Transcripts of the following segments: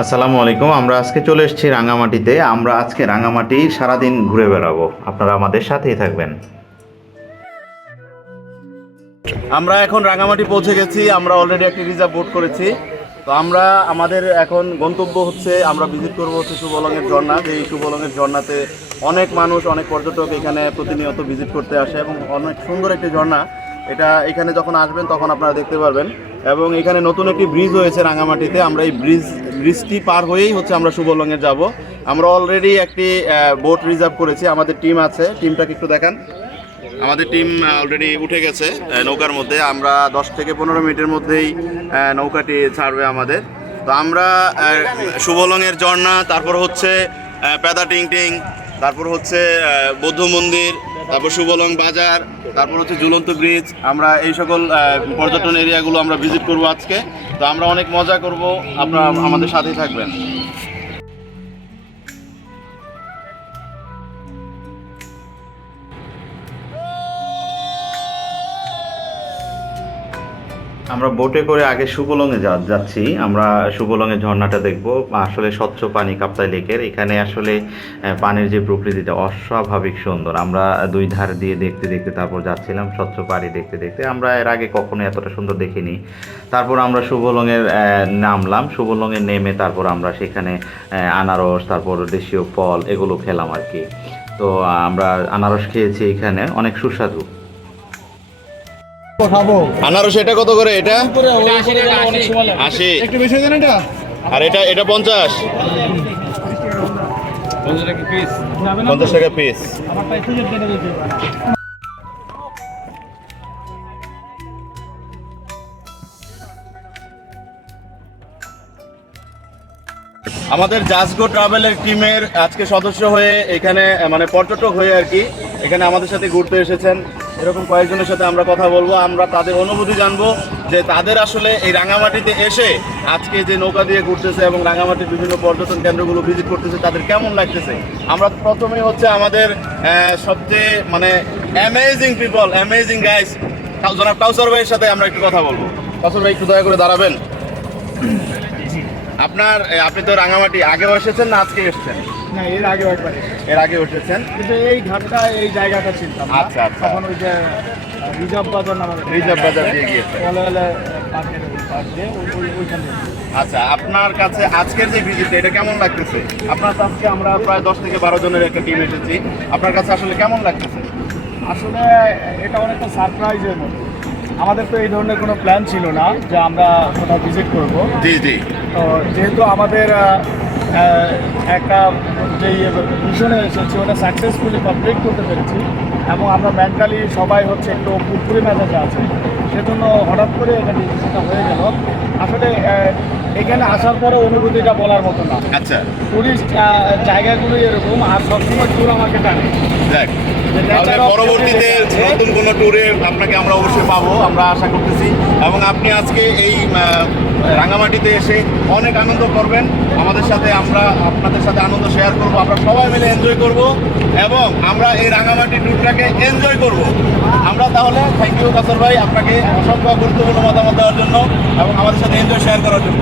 আসসালামু আলাইকুম। আমরা আজকে চলে এসেছি রাঙামাটিতে। আমরা আজকে রাঙামাটি সারাদিন ঘুরে বেড়াবো, আপনারা আমাদের সাথেই থাকবেন। আমরা এখন রাঙামাটি পৌঁছে গেছি। আমরা অলরেডি একটা রিজার্ভ বুক করেছি। তো আমরা আমাদের এখন গন্তব্য হচ্ছে, আমরা ভিজিট করবো হচ্ছে সুবলংয়ের ঝর্ণা। যে এই সুবলংয়ের ঝর্ণাতে অনেক মানুষ, অনেক পর্যটক এখানে প্রতিনিয়ত ভিজিট করতে আসে এবং অনেক সুন্দর একটি ঝর্ণা। এটা এখানে যখন আসবেন তখন আপনারা দেখতে পারবেন। এবং এখানে নতুন একটি ব্রিজ হয়েছে রাঙামাটিতে। আমরা এই ব্রিজটি পার হয়েই হচ্ছে আমরা সুবলংয়ে যাব। আমরা অলরেডি একটি বোট রিজার্ভ করেছি, আমাদের টিম আছে। টিমটাকে একটু দেখান। আমাদের টিম অলরেডি উঠে গেছে নৌকার মধ্যে। আমরা 10 থেকে 15 মিনিটের মধ্যেই নৌকাটি ছাড়বে আমাদের। তো আমরা সুবলংয়ের ঝর্ণা, তারপর হচ্ছে পেদা টিং টিং, তারপর হচ্ছে বৌদ্ধ মন্দির, তারপর সুবলং বাজার, তারপর হচ্ছে ঝুলন্ত ব্রিজ, আমরা এই সকল পর্যটন এরিয়াগুলো আমরা ভিজিট করব আজকে। তো আমরা অনেক মজা করব, আপনারা আমাদের সাথেই থাকবেন। আমরা বোটে করে আগে সুবলংয়ে যাচ্ছি। আমরা সুবলংয়ের ঝর্ণাটা দেখব। আসলে স্বচ্ছ পানি কাপ্তাই লেকের। এখানে আসলে পানির যে প্রকৃতিটা অস্বাভাবিক সুন্দর। আমরা দুই ধার দিয়ে দেখতে দেখতে তারপর যাচ্ছিলাম স্বচ্ছ পানি দেখতে দেখতে। আমরা এর আগে কখনো এতটা সুন্দর দেখিনি। তারপর আমরা সুবলংয়ের নামলাম। সুবলংয়ে নেমে তারপর আমরা সেখানে আনারস, তারপর দেশীয় ফল এগুলো খেলাম আর কি। তো আমরা আনারস খেয়েছি এখানে, অনেক সুস্বাদু। আনারস এটা কত করে? এটা 80। একটু বেশি দেন এটা। আর এটা এটা 50 টাকা পিস। আমাদের জাজগো ট্রাভেলের টিমের আজকে সদস্য হয়ে এখানে, মানে পর্যটক হয়ে আর কি, এখানে আমাদের সাথে ঘুরতে এসেছেন এরকম কয়েকজনের সাথে আমরা কথা বলবো। আমরা তাদের অনুভূতি জানবো যে তাদের আসলে এই রাঙামাটিতে এসে আজকে যে নৌকা দিয়ে ঘুরতেছে এবং রাঙামাটির বিভিন্ন পর্যটন কেন্দ্রগুলো ভিজিট করতেছে তাদের কেমন লাগতেছে। আমরা প্রথমেই হচ্ছে আমাদের সবচেয়ে মানে অ্যামেজিং পিপল, অ্যামেজিং গাইস জনাব কাউসার ভাইয়ের সাথে আমরা একটু কথা বলবো। কাউসার ভাই একটু দয়া করে দাঁড়াবেন। আপনি তো রাঙামাটি আগেও এসেছেন না আজকে এসেছেন? না, এর আগে একবার এর আগে এসেছেন, কিন্তু এই ঘাটটা, এই জায়গাটা চিনতাম না। আচ্ছা, আচ্ছা। তখন ওই যে রিজার্ভ বাজার নামে রিজার্ভ বাজার দিয়ে গিয়েছেন। পার্কের পাশ দিয়ে ওইখানে। আচ্ছা, আপনার কাছে আজকের যে ভিজিটটা এটা কেমন লাগতেছে? আপনার তো আজকে আমরা প্রায় 10 থেকে 12 জনের একটা টিম এসেছি। আপনার কাছে আসলে কেমন লাগতেছে? আসলে এটা অনেকটা সারপ্রাইজের মতো। আমাদের তো এই ধরনের কোনো প্ল্যান ছিল না যে আমরা কোথাও ভিজিট করব। জি জি। তো যেহেতু আমাদের একটা যেই মিশনে এসেছি ওটা সাকসেসফুলি কমপ্লিট করতে পেরেছি এবং আমরা মেন্টালি সবাই হচ্ছে একটু পুরপুরি মেজাজে আছে, সেজন্য হঠাৎ করে এটা ডিসিশনটা হয়ে গেল। আসলে এখানে আসার পরে অনুভূতিটা বলার মতো না। আচ্ছা, টুরিস্ট জায়গাগুলো এরকম, আর সবসময় ট্যুর আমাকে টানে। দেখ তাহলে পরবর্তীতে নতুন কোনো ট্যুরে আপনাকে আমরা অবশ্যই পাবো, আমরা আশা করতেছি। এবং আপনি আজকে এই রাঙামাটিতে এসে অনেক আনন্দ করবেন আমাদের সাথে। আমরা আপনাদের সাথে আনন্দ শেয়ার করব, আমরা সবাই মিলে এনজয় করব এবং আমরা এই রাঙামাটি ট্যুরটাকে এনজয় করব। আমরা তাহলে থ্যাংক ইউ কাসর ভাই, আপনাকে অসংখ্য গুরুত্বপূর্ণ মতামত দেওয়ার জন্য এবং আমাদের সাথে এনজয় শেয়ার করার জন্য।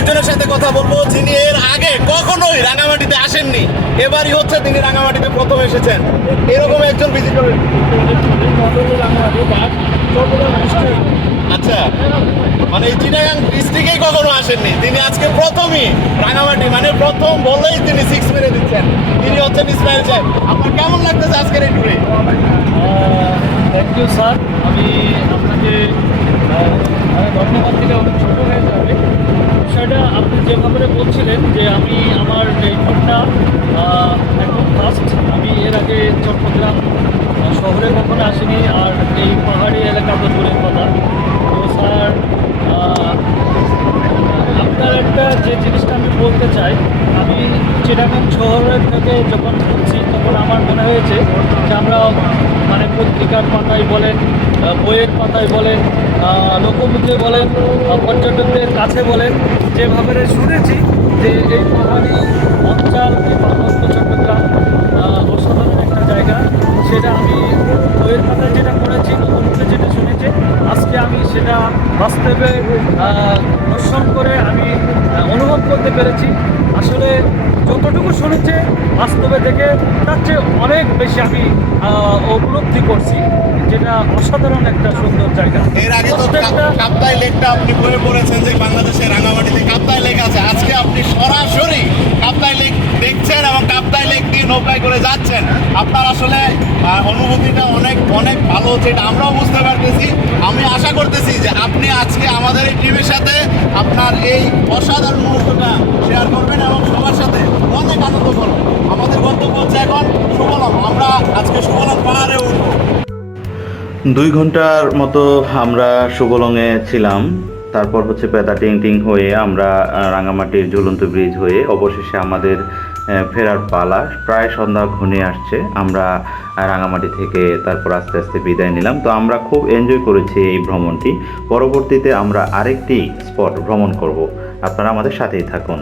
একজনের সাথে কথা বলবো যিনি এর আগে কখনোই রাঙামাটিতে আসেননি, এবারই হচ্ছে তিনি রাঙামাটিতে প্রথম এসেছেন। এরকম একজন ভিজিটর। আচ্ছা, মানে এই চিটাগাং ডিস্ট্রিক্টেই কখনো আসেননি, তিনি আজকে প্রথমই রাঙামাটি, মানে প্রথম বলেই তিনি 6 মেরে দিচ্ছেন। তিনি হচ্ছেন ইসমাইল সাহেব। আপনার কেমন লাগতেছে আজকের এই ট্যুরে? Thank you sir. আমি আপনাকে ধন্যবাদ দিলে অনেক ছোটো হয়ে যাবে। বিষয়টা আপনি যেভাবে বলছিলেন যে আমি আমার এই ট্যুরটা একদম ফার্স্ট। আমি এর আগে চট্টগ্রাম শহরে কখনো আসিনি, আর এই পাহাড়ি এলাকাতে দূরের কথা। তো স্যার, আপনার একটা যে জিনিসটা আমি বলতে চাই, আমি চিটাগাং শহরের থেকে যখন শুনছি তখন আমার মনে হয়েছে যে আমরা মানে পত্রিকার পাতায় বলেন, বইয়ের পাতায় বলেন, লোকমুখে বলেন, পর্যটকদের কাছে বলেন, যেভাবে শুনেছি যে এই পাহাড়ি অঞ্চল, এই পার্বত্য চট্টগ্রাম অসাধারণ একটা জায়গা। সেটা আমি বইয়ের পাতায় যেটা পড়েছি, লোকমুখে যেটা শুনেছি, আজকে আমি সেটা বাস্তবে দর্শন করে আমি অনুভব করতে পেরেছি থেকে তার চেয়ে অনেক বেশি আমি উপলব্ধি করছি, যেটা অসাধারণ একটা সুন্দর জায়গা। এর আগে তো প্রত্যেকটা কাপ্তাই লেকটা আপনি বলে পড়েছেন যে বাংলাদেশের রাঙামাটিতে কাপ্তাই লেক আছে, আজকে আপনি সরাসরি কাপ্তাই লেক দেখছেন এবং কাপ্তাই লেক দিয়ে নৌকায় করে যাচ্ছেন। আপনার আসলে অনুভূতিটা অনেক অনেক ভালো, যেটা আমরাও বুঝতে পারতেছি। আমি আশা করতেছি যে আপনি আজকে আমাদের এই টিমের সাথে আপনার এই অসাধারণ মুহূর্তটা শেয়ার করবেন এবং সবার সাথে অনেক আনন্দ করবেন। আমাদের গন্তব্য হচ্ছে এখন সুবলং, আমরা আজকে সুবলং পাহাড়ে উঠবো। 2 ঘন্টার মতো আমরা সুবলংয়ে ছিলাম। তারপর হচ্ছে পেদা টিং টিং হয়ে আমরা রাঙামাটির ঝুলন্ত ব্রিজ হয়ে অবশেষে আমাদের ফেরার পালা। প্রায় সন্ধ্যা ঘনিয়ে আসছে। আমরা রাঙামাটি থেকে তারপর আস্তে আস্তে বিদায় নিলাম। তো আমরা খুব এনজয় করেছি এই ভ্রমণটি। পরবর্তীতে আমরা আরেকটি স্পট ভ্রমণ করব। আপনারা আমাদের সাথেই থাকুন।